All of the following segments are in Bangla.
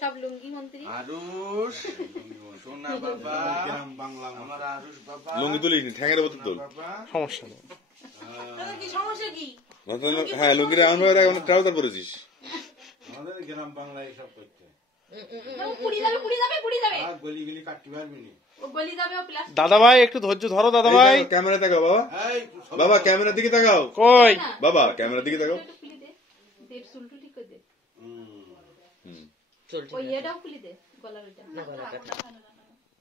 সব লুঙ্গি মন্ত্রী আরুষ সোনা বাবা গ্রাম বাংলা আমার আরুষ বাবা লুঙ্গি তুলিস নি ঠ্যাঙের বদল তুল সমস্যা নেই কি সমস্যা কি হ্যাঁ লুঙ্গিটা এমন ভাবে এখন ট্রাউজার পরেছিস আমাদের গ্রাম বাংলা এইসব করতে পুড়ি যাবে আর গলি গলি কাটতে পারবি নি ও গলি যাবে ও প্লাস্টিক দাদা ভাই একটু ধৈর্য ধরো দাদা ভাই ক্যামেরা তাকাও বাবা এই বাবা ক্যামেরার দিকে তাকাও কই বাবা ক্যামেরার দিকে তাকাও খুলে দে দেড় চুলটু ঠিক করে দে চল ওই এটাও খুলে দে গলার ওইটা না গলাটা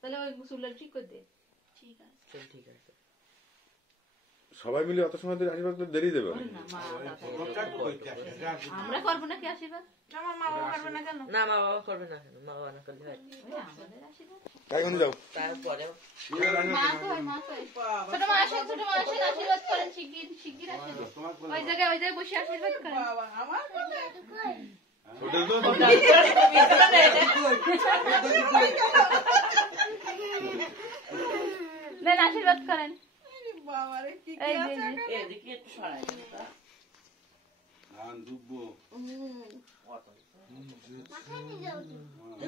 তাহলে ওই চুলটা ঠিক করে দে ঠিক আছে চল ঠিক আছে সবাই মিলে অত সময় ধরে আশীর্বাদ করতে দেরি দেবে না মা আমরা করবো না কি আশীর্বাদ আমার মা বাবা করবে না কেন না মা বাবা করবে না কেন মা বাবা না করলে হয় আমাদের আশীর্বাদ এখন যাও তারপরে মা তো হয় ছোট মা আসেন আশীর্বাদ করেন শিগগির আসেন ওই জায়গায় বসে আশীর্বাদ করেন বাবা আমার হোটেল তো দেন আশীর্বাদ করেন বাবারে কি এই আছে এদিকে একটু সরাই দেন তা ধান ডুববো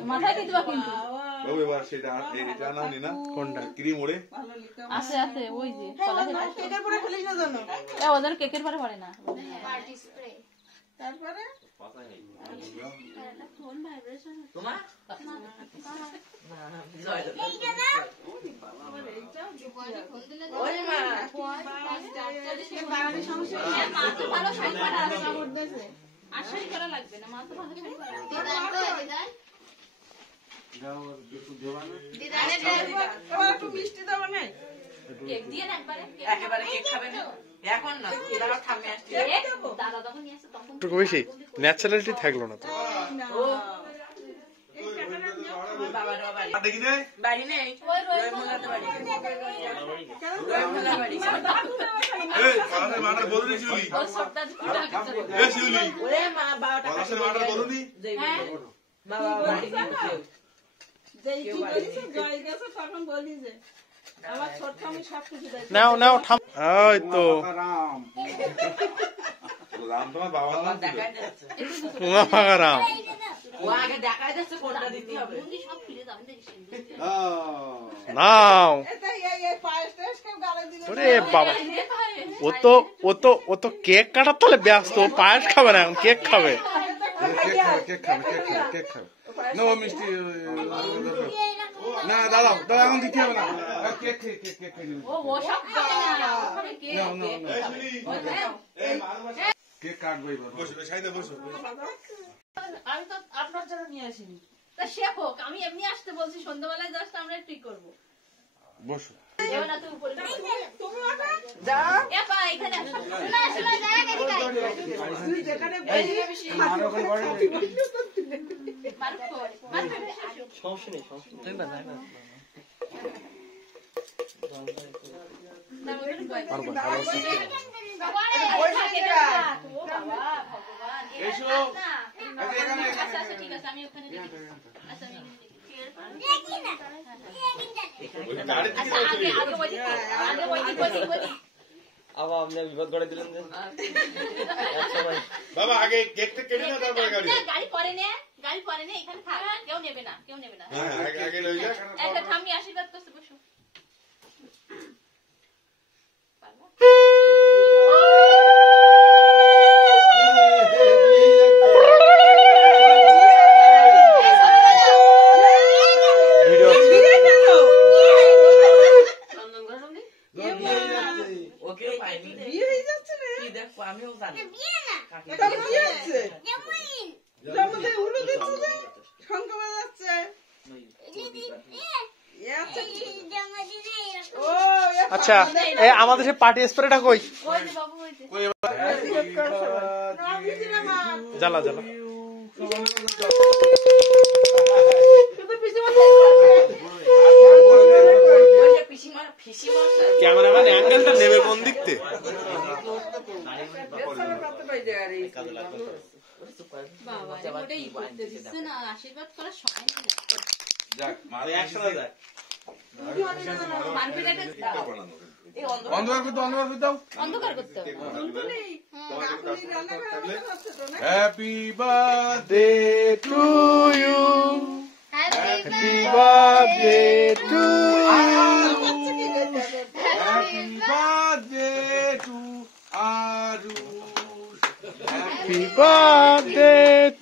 মাথায় কি দিবা কিন্তু বাবু এবার সেটা এটা নাওনি না কোনটা ক্রিম ওড়ে ভালো লিখা আছে ওই যে কলা কেকের পরে খেলিস না জানো ওদের কেকের পরে পড়ে না পার্টি স্প্রে তারপরে ফোন ভাইব্রেশন তোমার ওই মা বাড়ির সমস্যা মা তো ভালো শাড়ি পরা আছে আর শাড়ি করা লাগবে না মা তো ভালো শাড়ি পরা যাও একটু দেবা না এবার একটু মিষ্টি দাও না কেক দিয়ে না একেবারে কেক খাবে না এখন না এরা থামে আসছে দাদা তখন নিয়ে আসে তখন একটু বেশি ন্যাচারালিটি থাকলো না তো ও বাবা বাড়ি দেখি রে বাড়ি নেই ওই মোলাতে বাড়ি মোলা বাড়ি এই পাশে মাটার বলনি শিউলি ওই সবটা এ শিউলি ওরে মা বাবাটা পাশে মাটার বলনি মা বাবা বাড়ি যেই কি বলিস জয় গেছে তখন বলি যে আমার ছোট আমি সব কিছু দেই নাও থাম ওই তো রাম রাম তোমার বাবার নাম ছিল দেখাই যাচ্ছে রাম ও আগে দেখাই যাচ্ছে কোনটা দিতে হবে মুন্ডি সব ফিরে যাবেন দেখিস নাও এটা এই পায়েস টেস কেউ গালে দিলে ওরে বাবা ও তো কেক কাটার তাহলে ব্যস্ত পায়েস খাবে না এখন কেক খাবে কেক খাবে না ও মিষ্টি না দাদা এখন দিতে হবে না কেক ও সব খাবে না ও খাবে কেক কেক কাটবো এবার বসো সাইডে বসো আমি তো আপনার জন্য নিয়ে আসিনি তা শেফ হোক আমি এমনি আসতে বলছি সন্ধ্যাবেলায় জাস্ট আমরা ঠিক করবো বসো এও না তুই উপরে তুমি ওটা যা এ পা এখানে আসো শোনা যায় গাড়ি তুই যেখানে বলি আমার ওখানে বাড়ি সমস্যা নেই তুমি বাজাই না ঠিক আছে আমি ওখানে আচ্ছা আবার আপনি বিপদ করে দিলেন যে বাবা আগে কেকটা কেটে নাও তারপরে গাড়ি গাড়ি পরে নে এখানে থাক কেউ নেবে না হ্যাঁ আগে লই যা একটা থামি আশীর্বাদ করতে বসো বিয়ে হয়ে যাচ্ছে না দেখো আমিও জানি এটা বিয়ে হচ্ছে জন্মদিন উলু দিচ্ছে যে শঙ্খ বাজাচ্ছে আচ্ছা আমাদের সে পার্টি স্প্রেটা কই জ্বালা ক্যামেরাম্যান অ্যাঙ্গেলটা নেবে কোন দিক থেকে আশীর্বাদ করার সময় নেই যাক মারে একসাথে যাক অন্ধকার করতে হবে happy birthday to you happy birthday to happy birthday to Aarush happy birthday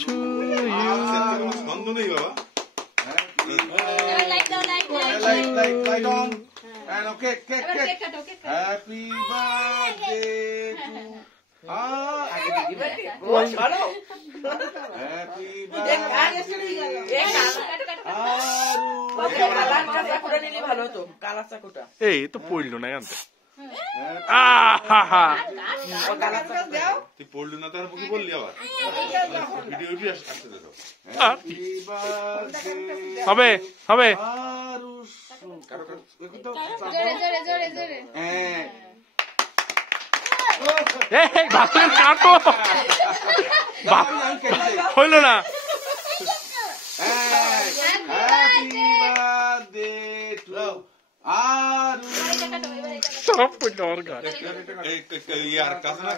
to you. ছন্দ নেই বাবা। লাইট দাও, লাইট দাও। Light on and okay cake এবার কেক কেক কাটো, কেক কাটো। হ্যাপি বার্থডে টু আগে দিদি বাড়ি ও ছাড়ো হ্যাপি দেখ, আগে শুরু হয়ে গেল। এ কালা কাটো, কাটো, কাটো। বাবা কালারটা চাকুটা নিলে ভালো হতো কালার চাকুটা এই তো পড়লো না এখান থেকে। আহা ও কালার চাকুটা দাও তুই পড়লি না তার বুকে বললি আবার ভিডিও উঠে আসতে দেখো। হ্যাপি বার্থডে হবে হবে আরুষ কারো কারো জোরে, জোরে, জোরে, জোরে। হ্যাঁ এই বাথরুম কাটো আমি কেটে দেই হইল না। হ্যাপি বার্থডে টু আরুষ এটা কাটো, এবার এটা কাটো। সব পড়লো আমার ঘরে। এই আর কাছে না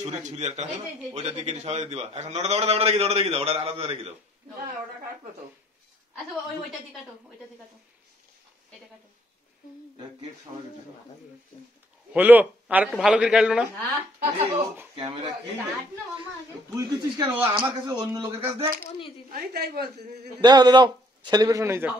ছুরি ছুরি আর কাছে না ওইটা দিকে সবাই দিবা। এখন ওটা রেখে দাও, ওটা রেখে দাও, ওটা আলাদা রেখে দাও। না ওটা কাটবো তো আচ্ছা, ওইটা দিয়ে কাটো, ওইটা দিয়ে কাটো। এটা কাটো। কেক সবাই হলো আর একটু ভালো করে কাটলো না। ক্যামেরা কি কাট না মামা আগে। তুই দিচ্ছিস কেন ও আমার কাছে অন্য লোকের কাছে দে আমি তাই বলছি দাও দাও সেলিব্রেশন হয়ে যাক।